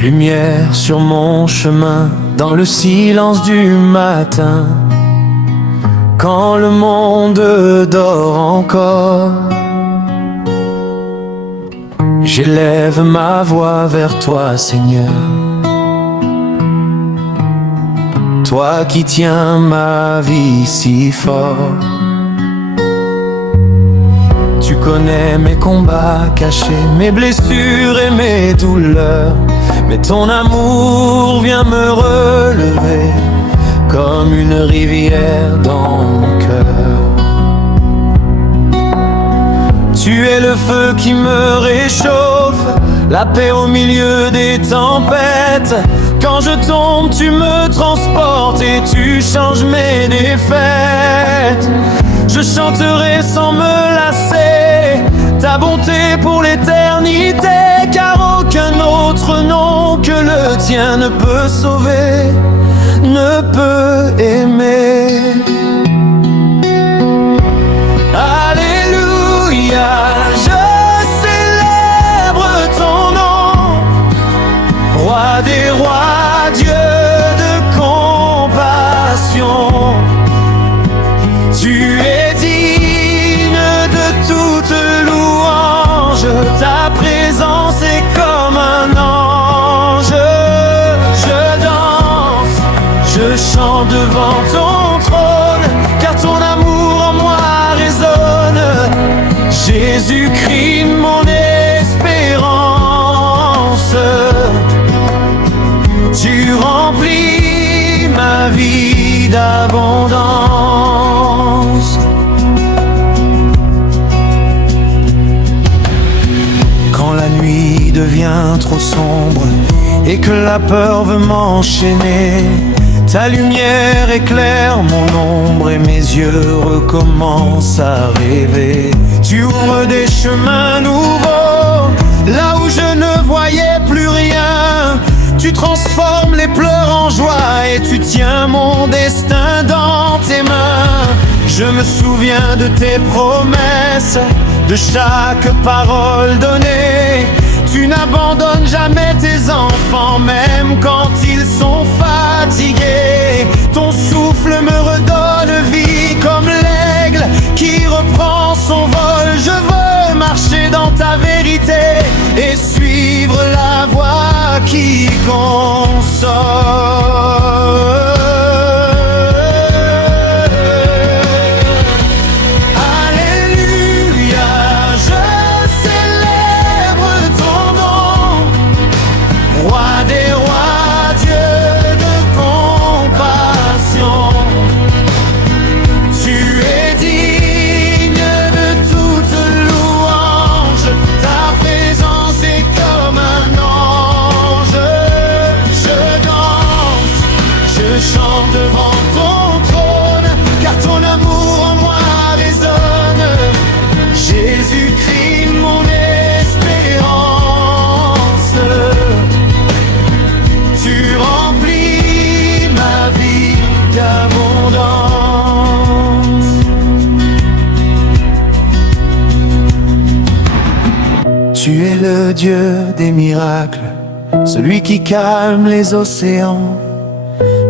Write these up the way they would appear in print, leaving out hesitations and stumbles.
Lumière sur mon chemin, dans le silence du matin, quand le monde dort encore. J'élève ma voix vers toi, Seigneur, toi qui tiens ma vie si fort. Tu connais mes combats cachés, mes blessures et mes douleurs, mais ton amour vient me relever comme une rivière dans mon cœur. Tu es le feu qui me réchauffe, la paix au milieu des tempêtes. Quand je tombe, tu me transportes et tu changes mes défaites. Je chanterai sans me lasser ta bonté pour l'éternité, car aucun autre nom que le tien ne peut sauver, ne peut aimer. Alléluia, je célèbre ton nom, roi des rois, Dieu de compassion. Tu es digne de toute louange, ta présence est comme un ange. Je danse, je chante devant ton trône, car ton amour en moi résonne. Jésus-Christ, mon espérance, tu remplis ma vie d'abondance. Quand la nuit devient trop sombre et que la peur veut m'enchaîner, ta lumière éclaire mon ombre et mes yeux recommencent à rêver. Tu ouvres des chemins nouveaux là où je ne voyais plus rien. Tu transformes les pleurs en joie et tu tiens mon destin dans tes mains. Je me souviens de tes promesses, de chaque parole donnée. Tu n'abandonnes jamais tes enfants, même quand ils sont fatigués. Ton souffle me redonne vie comme l'aigle qui reprend son vol. Je veux marcher dans ta vérité et suivre la voie qui console. Devant ton trône, car ton amour en moi résonne. Jésus-Christ, mon espérance, tu remplis ma vie d'abondance. Tu es le Dieu des miracles, celui qui calme les océans.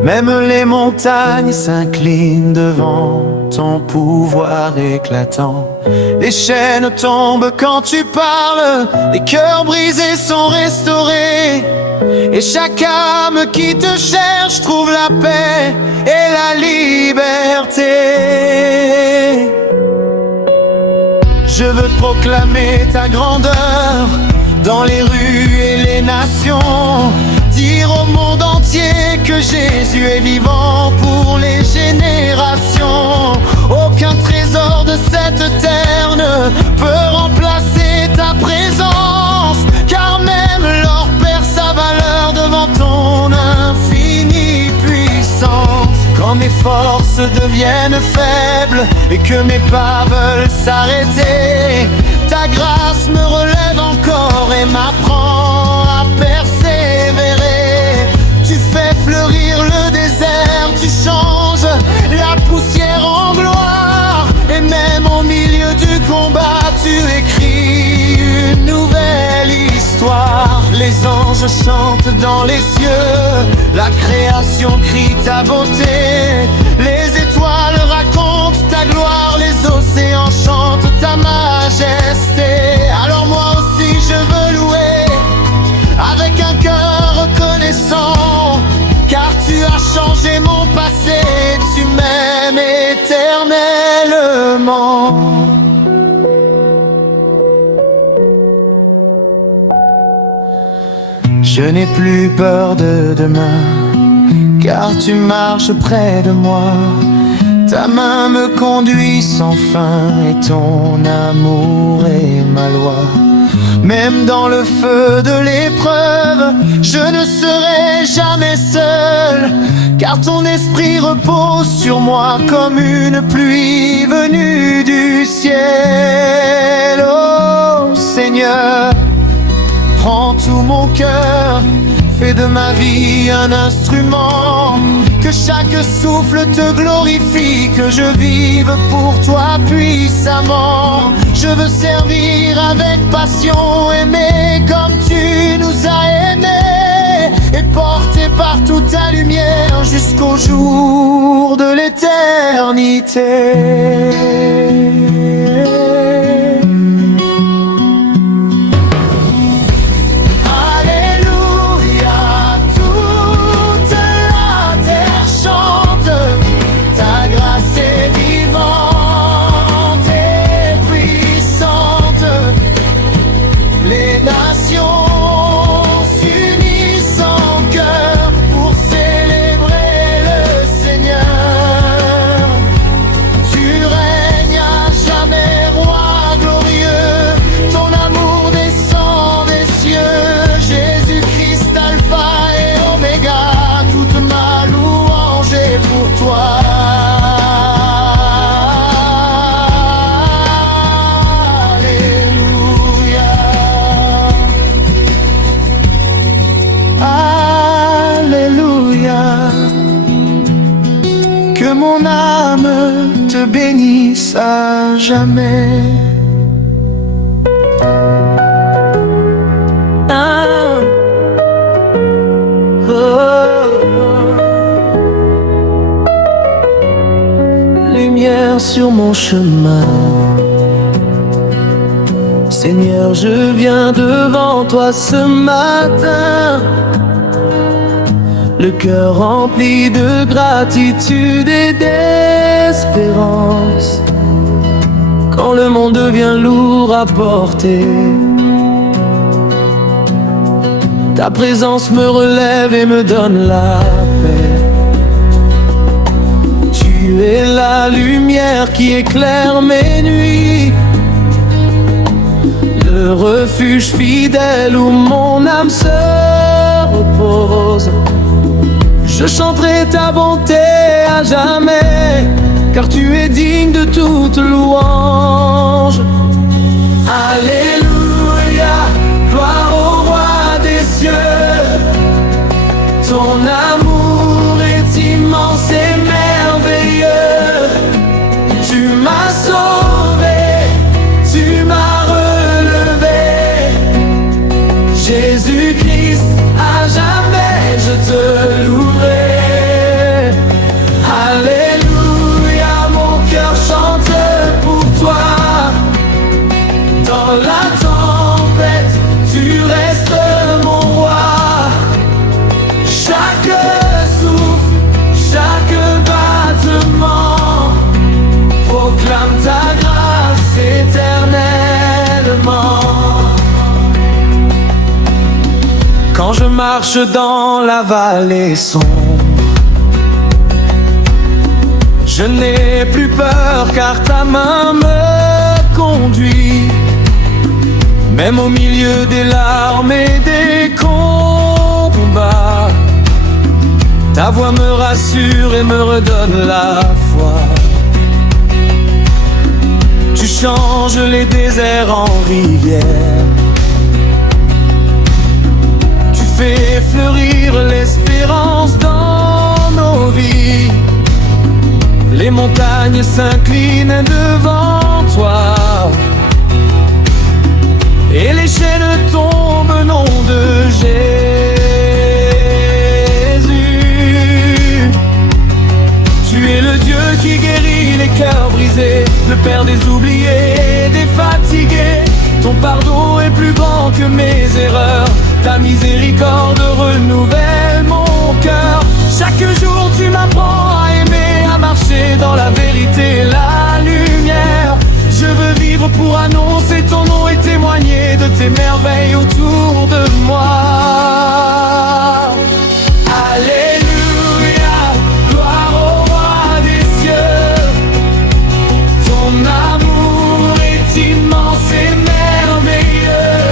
Même les montagnes s'inclinent devant ton pouvoir éclatant. Les chaînes tombent quand tu parles, les cœurs brisés sont restaurés. Et chaque âme qui te cherche trouve la paix et la liberté. Je veux proclamer ta grandeur dans les rues et les nations. Dire au monde entier que Jésus est vivant pour les générations. Aucun trésor de cette terre ne peut remplacer ta présence, car même l'or perd sa valeur devant ton infinie puissance. Quand mes forces deviennent faibles et que mes pas veulent s'arrêter, ta grâce me relève encore et m'apprend à persévérer. Tu fais fleurir le désert, tu changes la poussière en gloire. Et même au milieu du combat, tu écris une nouvelle histoire. Les anges anges chantent dans les cieux, la création crie ta beauté, les étoiles racontent ta gloire, les océans chantent ta majesté. Alors moi aussi je veux louer avec un cœur reconnaissant, car tu as changé mon passé, tu m'aimes éternellement. Je n'ai plus peur de demain, car tu marches près de moi. Ta main me conduit sans fin et ton amour est ma loi. Même dans le feu de l'épreuve, je ne serai jamais seul, car ton esprit repose sur moi comme une pluie venue du ciel. Oh Seigneur, prends tout mon cœur, fais de ma vie un instrument, que chaque souffle te glorifie, que je vive pour toi puissamment. Je veux servir avec passion, aimer comme tu nous as aimés, et porter partout ta lumière jusqu'au jour de l'éternité. Que mon âme te bénisse à jamais. Ah. Oh. Lumière sur mon chemin. Seigneur, je viens devant toi ce matin, le cœur rempli de gratitude et d'espérance. Quand le monde devient lourd à porter, ta présence me relève et me donne la paix. Tu es la lumière qui éclaire mes nuits, le refuge fidèle où mon âme se repose. Je chanterai ta bonté à jamais, car tu es digne de toute louange. Alléluia, gloire au roi des cieux. Ton amour est immense et merveilleux. Tu m'as sauvé, tu m'as relevé. Jésus-Christ, à jamais je te louerai. Alléluia, mon cœur chante pour toi. Dans la tempête, tu restes mon roi. Chaque souffle, chaque battement proclame ta grâce éternellement. Quand je marche dans la vallée sombre, je n'ai plus peur car ta main me conduit. Même au milieu des larmes et des combats, ta voix me rassure et me redonne la foi. Tu changes les déserts en rivières, tu fais fleurir l'espérance dans nos vies. Les montagnes s'inclinent devant toi et les chaînes tombent au nom de Jésus. Père des oubliés, des fatigués. Ton pardon est plus grand que mes erreurs. Ta miséricorde renouvelle mon cœur. Chaque jour tu m'apprends à aimer, à marcher dans la vérité et la lumière. Je veux vivre pour annoncer ton nom et témoigner de tes merveilles autour de moi. Alléluia, gloire au roi des cieux. Ton amour est immense et merveilleux.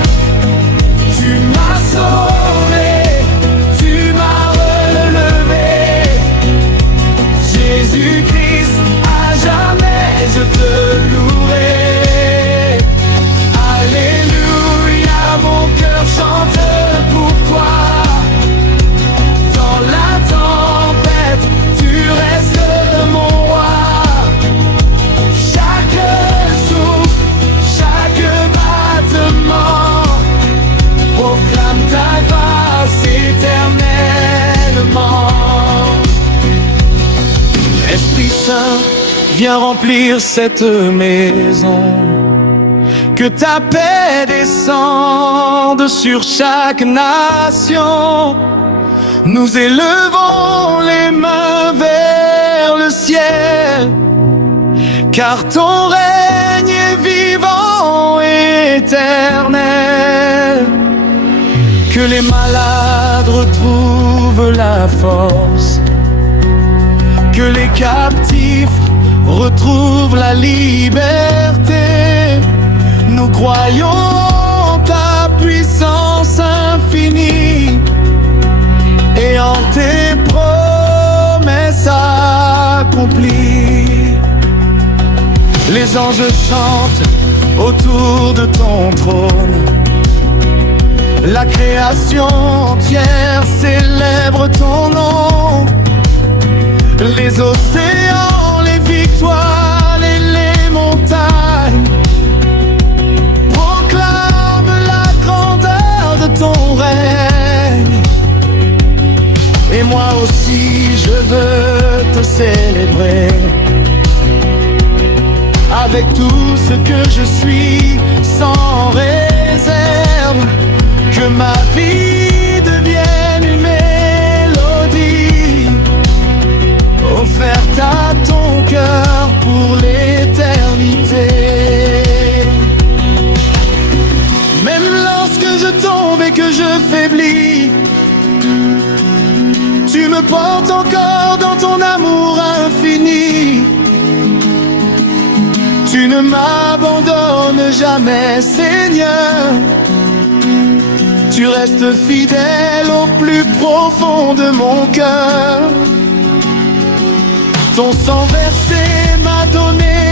Tu m'as sauvé, tu m'as relevé. Jésus-Christ, à jamais je te louerai. Alléluia, mon cœur chante pour toi. Dans la tempête, tu restes mon roi. Chaque souffle, chaque battement proclame ta grâce éternellement. Esprit Saint, viens remplir cette maison. Que ta paix descende sur chaque nation. Nous élevons les mains vers le ciel, car ton règne est vivant et éternel. Que les malades retrouvent la force, que les captifs retrouvent la liberté. Nous croyons en ta puissance infinie et en tes promesses accomplies. Les anges chantent autour de ton trône. La création entière célèbre ton nom. Les océans, les victoires et les montagnes proclament la grandeur de ton règne. Et moi aussi je veux te célébrer avec tout ce que je suis, sans réserve. Que ma vie devienne une mélodie offerte à ton cœur pour l'éternité. Même lorsque je tombe et que je faiblis, tu me portes encore dans ton amour infini. Tu ne m'abandonnes jamais, Seigneur. Tu restes fidèle au plus profond de mon cœur. Ton sang versé m'a donné